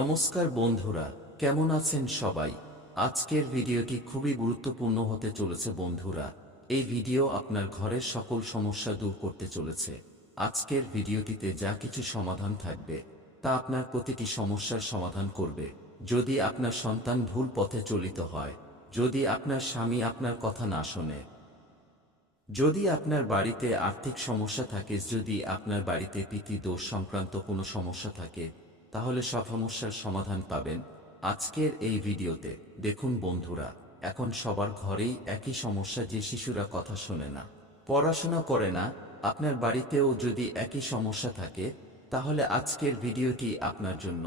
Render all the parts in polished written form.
নমস্কার বন্ধুরা, কেমন আছেন সবাই? আজকের ভিডিওটি খুবই গুরুত্বপূর্ণ হতে চলেছে বন্ধুরা। এই ভিডিও আপনার ঘরের সকল সমস্যা দূর করতে চলেছে। আজকের ভিডিওটিতে যা কিছু সমাধান থাকবে তা আপনার প্রতিটি সমস্যার সমাধান করবে। যদি আপনার সন্তান ভুল পথে চালিত হয়, যদি আপনার স্বামী আপনার কথা না শোনে, যদি আপনার বাড়িতে আর্থিক সমস্যা থাকে, যদি আপনার বাড়িতে পিতৃদোষ সংক্রান্ত কোনো সমস্যা থাকে, তাহলে সব সমস্যার সমাধান পাবেন আজকের এই ভিডিওতে। দেখুন বন্ধুরা, এখন সবার ঘরেই একই সমস্যা যে শিশুরা কথা শোনে না, পড়াশোনা করে না। আপনার বাড়িতেও যদি একই সমস্যা থাকে, তাহলে আজকের ভিডিওটি আপনার জন্য।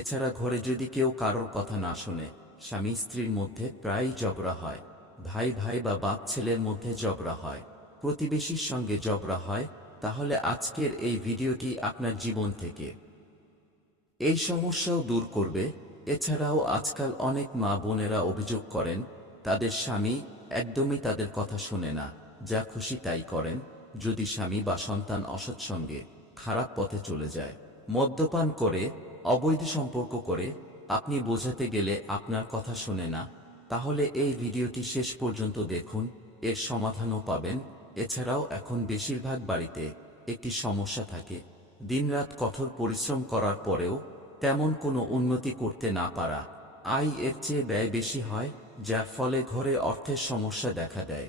এছাড়া ঘরে যদি কেউ কারোর কথা না শোনে, স্বামী স্ত্রীর মধ্যে প্রায়ই ঝগড়া হয়, ভাই ভাই বা বাপ ছেলের মধ্যে ঝগড়া হয়, প্রতিবেশীর সঙ্গে ঝগড়া হয়, তাহলে আজকের এই ভিডিওটি আপনার জীবন থেকে এই সমস্যাও দূর করবে। এছাড়াও আজকাল অনেক মা বোনেরা অভিযোগ করেন তাদের স্বামী একদমই তাদের কথা শোনে না, যা খুশি তাই করেন। যদি স্বামী বা সন্তান অসৎসঙ্গে খারাপ পথে চলে যায়, মদ্যপান করে, অবৈধ সম্পর্ক করে, আপনি বোঝাতে গেলে আপনার কথা শোনে না, তাহলে এই ভিডিওটি শেষ পর্যন্ত দেখুন, এর সমাধানও পাবেন। এছাড়াও এখন বেশিরভাগ বাড়িতে একটি সমস্যা থাকে, দিনরাত কঠোর পরিশ্রম করার পরেও তেমন কোনো উন্নতি করতে না পারা, আয় এর চেয়ে ব্যয় বেশি হয়, যার ফলে ঘরে অর্থের সমস্যা দেখা দেয়।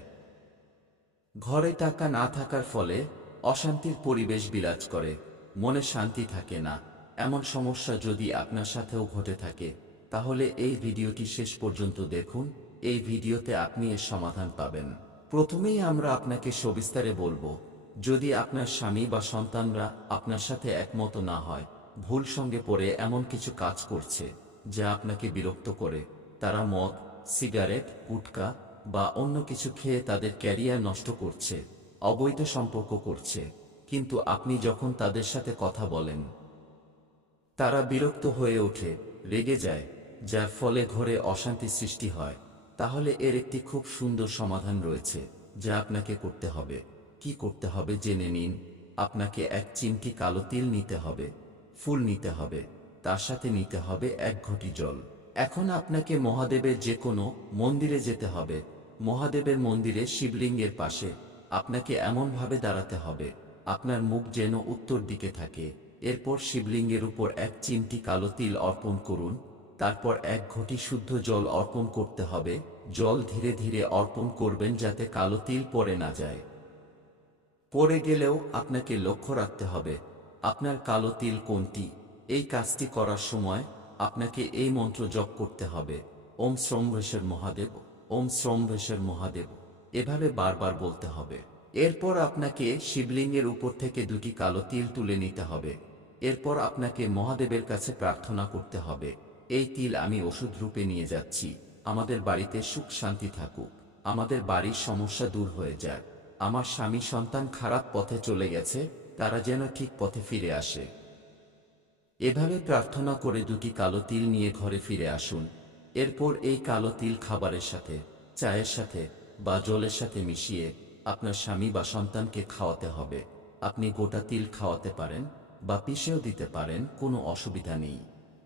ঘরে টাকা না থাকার ফলে অশান্তির পরিবেশ বিরাজ করে, মনে শান্তি থাকে না। এমন সমস্যা যদি আপনার সাথেও ঘটে থাকে, তাহলে এই ভিডিওটি শেষ পর্যন্ত দেখুন। এই ভিডিওতে আপনি এর সমাধান পাবেন। প্রথমেই আমরা আপনাকে সবিস্তারে বলবো, যদি আপনার স্বামী বা সন্তানরা আপনার সাথে একমত না হয়, ভুল সঙ্গে পড়ে এমন কিছু কাজ করছে যা আপনাকে বিরক্ত করে, তারা মদ, সিগারেট, গুটখা বা অন্য কিছু খেয়ে তাদের ক্যারিয়ার নষ্ট করছে, অবৈধ সম্পর্ক করছে, কিন্তু আপনি যখন তাদের সাথে কথা বলেন তারা বিরক্ত হয়ে ওঠে, রেগে যায়, যার ফলে ঘরে অশান্তি সৃষ্টি হয়, তাহলে এর একটি খুব সুন্দর সমাধান রয়েছে যা আপনাকে করতে হবে। কি করতে হবে জেনে নিন। আপনাকে এক চিমটি কালো তিল নিতে হবে, ফুল নিতে হবে, তার সাথে নিতে হবে 1 ঘটি জল। এখন আপনাকে মহাদেবের যে কোনো মন্দিরে যেতে হবে। মহাদেবের মন্দিরে শিবলিঙ্গের পাশে আপনাকে এমনভাবে দাঁড়াতে হবে আপনার মুখ যেন উত্তর দিকে থাকে। এরপর শিবলিঙ্গের উপর 1 চিমটি কালো তিল অর্পণ করুন। তারপর 1 ঘটি শুদ্ধ জল অর্পণ করতে হবে। জল ধীরে ধীরে অর্পণ করবেন যাতে কালো তিল পড়ে না যায়। পড়ে গেলেও আপনাকে লক্ষ্য রাখতে হবে আপনার কালো তিল কোনটি। এই কাজটি করার সময় আপনাকে এই মন্ত্র জপ করতে হবে, ওম শ্রম্ভেশ্বর মহাদেব, ওম শ্রম্ভেশ্বর মহাদেব, এভাবে বারবার বলতে হবে। এরপর আপনাকে শিবলিঙ্গের উপর থেকে 2টি কালো তিল তুলে নিতে হবে। এরপর আপনাকে মহাদেবের কাছে প্রার্থনা করতে হবে, এই তিল আমি ওষুধ রূপে নিয়ে যাচ্ছি, আমাদের বাড়িতে সুখ শান্তি থাকুক, আমাদের বাড়ির সমস্যা দূর হয়ে যায়, আমার স্বামী সন্তান খারাপ পথে চলে গেছে, তারা যেন ঠিক পথে ফিরে আসে। এভাবে প্রার্থনা করে 2টি কালো তিল নিয়ে ঘরে ফিরে আসুন। এরপর এই কালো তিল খাবারের সাথে, চায়ের সাথে বা জলের সাথে মিশিয়ে আপনার স্বামী বা সন্তানকে খাওয়াতে হবে। আপনি গোটা তিল খাওয়াতে পারেন বা পিষেও দিতে পারেন, কোনো অসুবিধা নেই।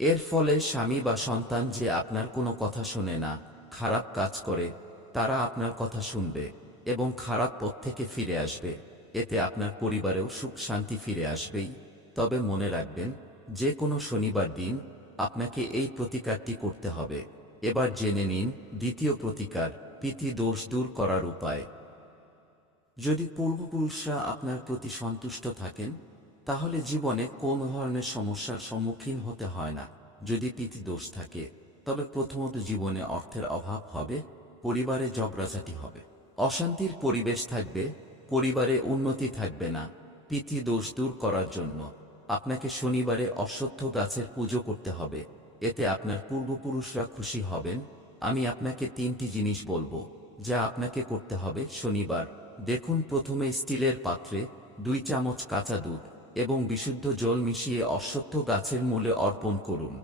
এর ফলে স্বামী বা সন্তান যে আপনার কোনো কথা শোনে না, খারাপ কাজ করে, তারা আপনার কথা শুনবে এবং খারাপ পথ থেকে ফিরে আসবে। এতে আপনার পরিবারেও সুখ শান্তি ফিরে আসবেই। তবে মনে রাখবেন, যে কোনো শনিবার দিন আপনাকে এই প্রতিকারটি করতে হবে। এবার জেনে নিন দ্বিতীয় প্রতিকার, পিতৃদোষ দূর করার উপায়। যদি পূর্বপুরুষরা আপনার প্রতি সন্তুষ্ট থাকেন, তাহলে জীবনে কোনো ধরনের সমস্যার সম্মুখীন হতে হয় না। যদি পিতৃদোষ থাকে, তবে প্রথমত জীবনে অর্থের অভাব হবে, পরিবারে ঝগড়াঝাটি হবে, অশান্তির পরিবেশ থাকবে, পরিবারে উন্নতি থাকবে না। পিতৃদোষ দূর করার জন্য আপনাকে শনিবারে অশ্বত্থ গাছের পুজো করতে হবে, এতে আপনার পূর্বপুরুষরা খুশি হবেন। আমি আপনাকে 3টি জিনিস বলবো যা আপনাকে করতে হবে শনিবার। দেখুন, প্রথমে স্টিলের পাত্রে 2 চামচ কাঁচা দুধ এবং বিশুদ্ধ জল মিশিয়ে অশ্বত্থ গাছের মূলে অর্পণ করুন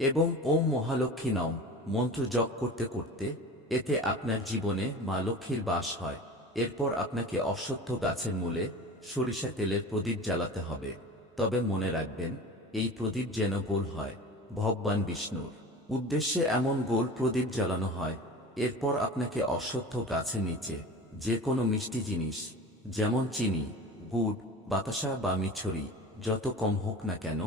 এবং ওম মহালক্ষ্মী নম মন্ত্র জপ করতে করতে, এতে আপনার জীবনে মা লক্ষ্মীর বাস হয়। এরপর আপনাকে অশ্বত্থ গাছের মূলে সরিষা তেলের প্রদীপ জ্বালাতে হবে। তবে মনে রাখবেন, এই প্রদীপ যেন গোল হয় ভগবান বিষ্ণুর উদ্দেশ্যে এমন গোল প্রদীপ জ্বালানো হয়। এরপর আপনাকে অশ্বত্থ গাছের নিচে যে কোনো মিষ্টি জিনিস যেমন চিনি, গুড়, বাতাসা বা মিছরি যত কম হোক না কেন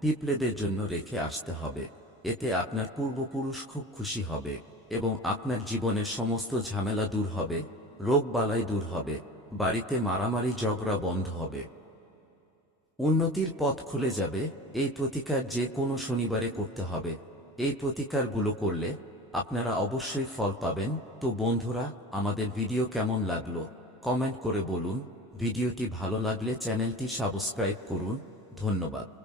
পিঁপড়েদের জন্য রেখে আসতে হবে। এতে আপনার পূর্বপুরুষ খুব খুশি হবে এবং আপনার জীবনের সমস্ত ঝামেলা দূর হবে, রোগ বালাই দূর হবে, বাড়িতে মারামারি ঝগড়া বন্ধ হবে, উন্নতির পথ খুলে যাবে। এই প্রতিকার যে কোনো শনিবারে করতে হবে। এই প্রতিকারগুলো করলে আপনারা অবশ্যই ফল পাবেন। তো বন্ধুরা, আমাদের ভিডিও কেমন লাগলো কমেন্ট করে বলুন। ভিডিওটি ভালো লাগলে চ্যানেলটি সাবস্ক্রাইব করুন। ধন্যবাদ।